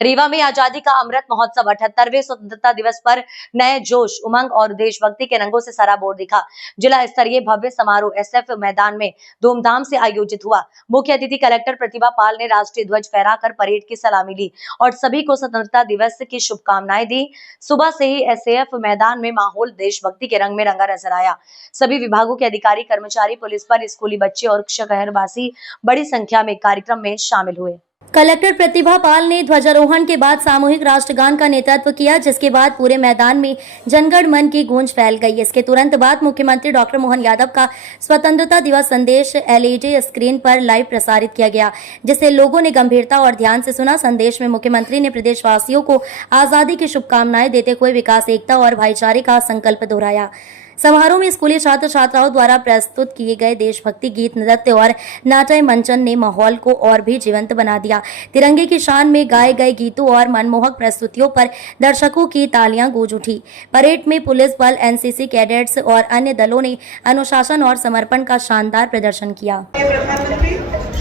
रीवा में आजादी का अमृत महोत्सव 78वें स्वतंत्रता दिवस पर नए जोश, उमंग और देशभक्ति के रंगों से सराबोर दिखा। जिला स्तरीय भव्य समारोह एसएफ मैदान में धूमधाम से आयोजित हुआ। मुख्य अतिथि कलेक्टर प्रतिभा पाल ने राष्ट्रीय ध्वज फहराकर परेड की सलामी ली और सभी को स्वतंत्रता दिवस की शुभकामनाएं दी। सुबह से ही एसएफ मैदान में माहौल देशभक्ति के रंग में रंगा नजर आया। सभी विभागों के अधिकारी, कर्मचारी, पुलिस पर स्कूली बच्चे और शहरवासी बड़ी संख्या में कार्यक्रम में शामिल हुए। कलेक्टर प्रतिभा पाल ने ध्वजारोहण के बाद सामूहिक राष्ट्रगान का नेतृत्व किया, जिसके बाद पूरे मैदान में जनगण मन की गूंज फैल गई। इसके तुरंत बाद मुख्यमंत्री डॉक्टर मोहन यादव का स्वतंत्रता दिवस संदेश एलईडी स्क्रीन पर लाइव प्रसारित किया गया, जिसे लोगों ने गंभीरता और ध्यान से सुना। संदेश में मुख्यमंत्री ने प्रदेशवासियों को आजादी की शुभकामनाएं देते हुए विकास, एकता और भाईचारे का संकल्प दोहराया। समारोह में स्कूली छात्र छात्राओं द्वारा प्रस्तुत किए गए देशभक्ति गीत, नृत्य और नाट्य मंचन ने माहौल को और भी जीवंत बना दिया। तिरंगे की शान में गाए गए गीतों और मनमोहक प्रस्तुतियों पर दर्शकों की तालियां गूंज उठी। परेड में पुलिस बल, एनसीसी कैडेट्स और अन्य दलों ने अनुशासन और समर्पण का शानदार प्रदर्शन किया। प्रधानमंत्री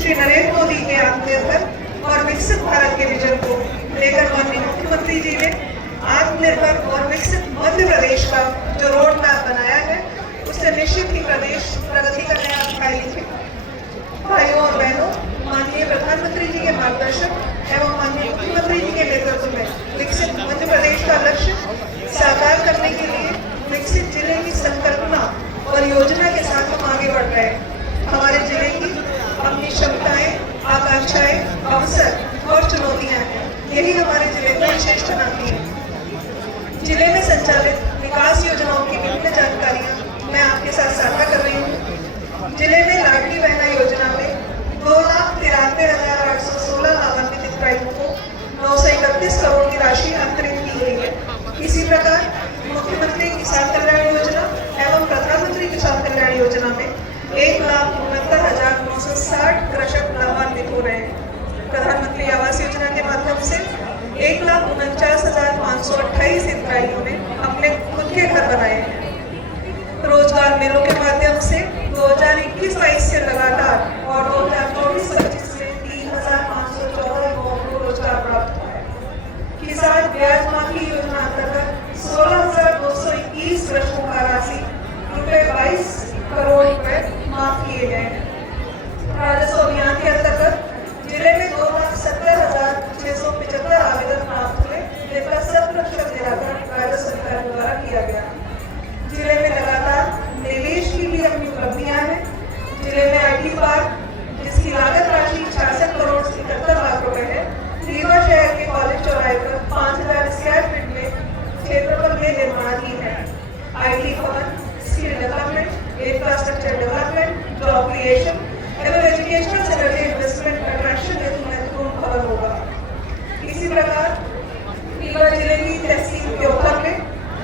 श्री नरेंद्र मोदी के आत्मनिर्भर और विकसित भारत के विजन को लेकर माननीय मुख्यमंत्री जी ने आत्मनिर्भर और विकसित मध्य प्रदेश का जो रोड मैप बनाया है, उससे निश्चित ही प्रदेश प्रगति का नया अध्याय लिखे। भाइयों और बहनों, माननीय प्रधानमंत्री जी के मार्गदर्शन एवं माननीय मुख्यमंत्री जी के नेतृत्व में विकसित मध्य प्रदेश का लक्ष्य साकार करने के लिए विकसित जिले की संकल्पना और योजना के साथ हम आगे बढ़ रहे हैं। हमारे जिले की अपनी क्षमताएं, आकांक्षाएं, अवसर और चुनौतियां हैं। यही हमारे जिले की विशेष बनाती है। जिले में संचालित विकास योजनाओं की विभिन्न जानकारियां मैं आपके साथ साझा कर रही हूँ। जिले में लाडली बहना योजना में 2,93,816 लाभान्वित हितग्राहियों को 931 करोड़ की राशि अंतरित की गई है। इसी प्रकार मुख्यमंत्री किसान कल्याण योजना एवं प्रधानमंत्री किसान कल्याण योजना में 1,69,960 कृषक लाभान्वित हो रहे हैं। प्रधानमंत्री आवास योजना के माध्यम से 1,49,528 हितग्राहियों ने अपने खुद के घर बनाए हैं। रोजगार मेलों के माध्यम से 2021-22 से लगातार और 2024-25 से 3,514 युवाओं को रोजगार प्राप्त हुआ है। किसान ब्याज माफी योजना अंतर्गत 16,221 कृषकों का राशि ₹22 करोड़ माफ किए गए हैं। राजस्व अभियान के अंतर्गत जिले में 2,70,675 आवेदन प्राप्त हुए, जिनका 100% निराकरण राजस्व अधिकारियों द्वारा किया गया। जिले में लगातार निवेश की भी अपनी उपलब्धियां हैं। जिले में आईटी पार्क, जिसकी लागत राशि 66 करोड़ 71 लाख रुपए है, रीवा शहर के कॉलेज चौराहे पर 5,000 स्क्वायर फीट में क्षेत्रफल में निर्माणाधीन है। आईटी भवन, skill development, infrastructure development, job creation एवं एजुकेशनल सिनर्जी इन्वेस्टमेंट अट्रैक्शन हेतु महत्वपूर्ण भवन होगा। इसी प्रकार रीवा जिले की तहसील त्योहार में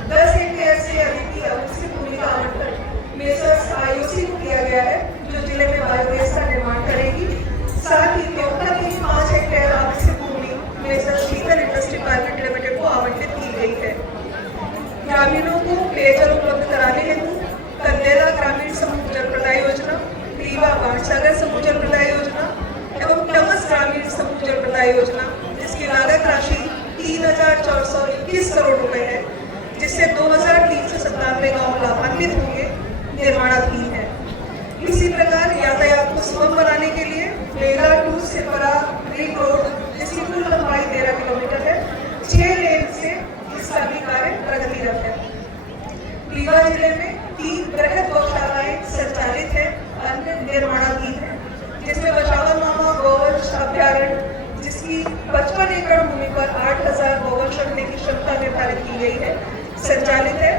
10 हेक्टेयर से अधिक की अविकसित भूमि का आवंटन मेसर्स आईओसी को किया गया है, जो जिले में बायोगैस का निर्माण करेगी। साथ ही त्योहार की 5 हेक्टेयर अविकसित भूमि मेसर्स शीतल इंडस्ट्री प्राइवेट लिमिटेड को आवंटित की गई है। ग्रामीणों को पेयजल उपलब्ध कराने हेतु कंदेला ग्रामीण समूह जल प्रदाय योजना, रीवा बाणसागर समूह जल प्रदाय योजना एवं टमस ग्रामीण समूह जल प्रदाय योजना, जिसकी लागत राशि 3,421 करोड़ रुपए है, जिससे 2,397 गाँव लाभान्वित होंगे, निर्माणाधीन है। इसी प्रकार यातायात को सुगम बनाने के लिए बेला टू सिपरा रिंग रोड, जिसकी कुल लंबाई 13 किलोमीटर है, 6 लेन से इसका भी कार्य प्रगतिरत है। रीवा जिले में 3 बृहद गौशालाएं संचालित है, अन्य निर्माणाधीन है, जिसमें बचावा मामा गौवंश अभ्यारण्य, जिसकी 55 एकड़ भूमि पर 8,000 गौवंश रखने की क्षमता निर्धारित की गई है, संचालित है।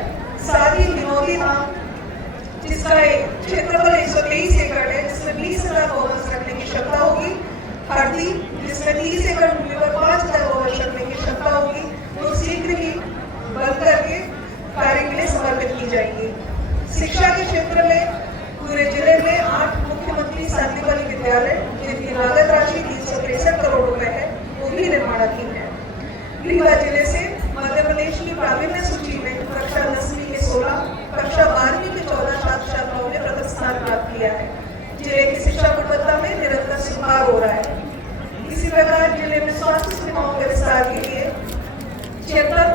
साथ ही हिनोली धाम, जिसका क्षेत्रफल 123 एकड़ है, जिसमें 20,000 गौवंश रखने की क्षमता होगी। हरदी, जिसमें 30 एकड़ भूमि पर 5,000 गौवंश रखने की क्षमता होगी, तो शीघ्र ही बंद करके कार्य के लिए समर्पित की जाएगी। शिक्षा के क्षेत्र में पूरे जिले में 8 मुख्यमंत्री शांतिवनी विद्यालय, जिनकी लागत राशि 363 करोड़ रुपए है, वो भी निर्माणाधीन है। रीवा जिले से मध्य प्रदेश की प्रावीण्य सूची में कक्षा 10वीं के 16, कक्षा 12वीं के 14 छात्र छात्राओं ने प्रथम स्थान प्राप्त किया है। जिले की शिक्षा गुणवत्ता में निरंतर सुधार हो रहा है। इसी प्रकार जिले में स्वास्थ्य सुविधाओं के विस्तार क्षेत्र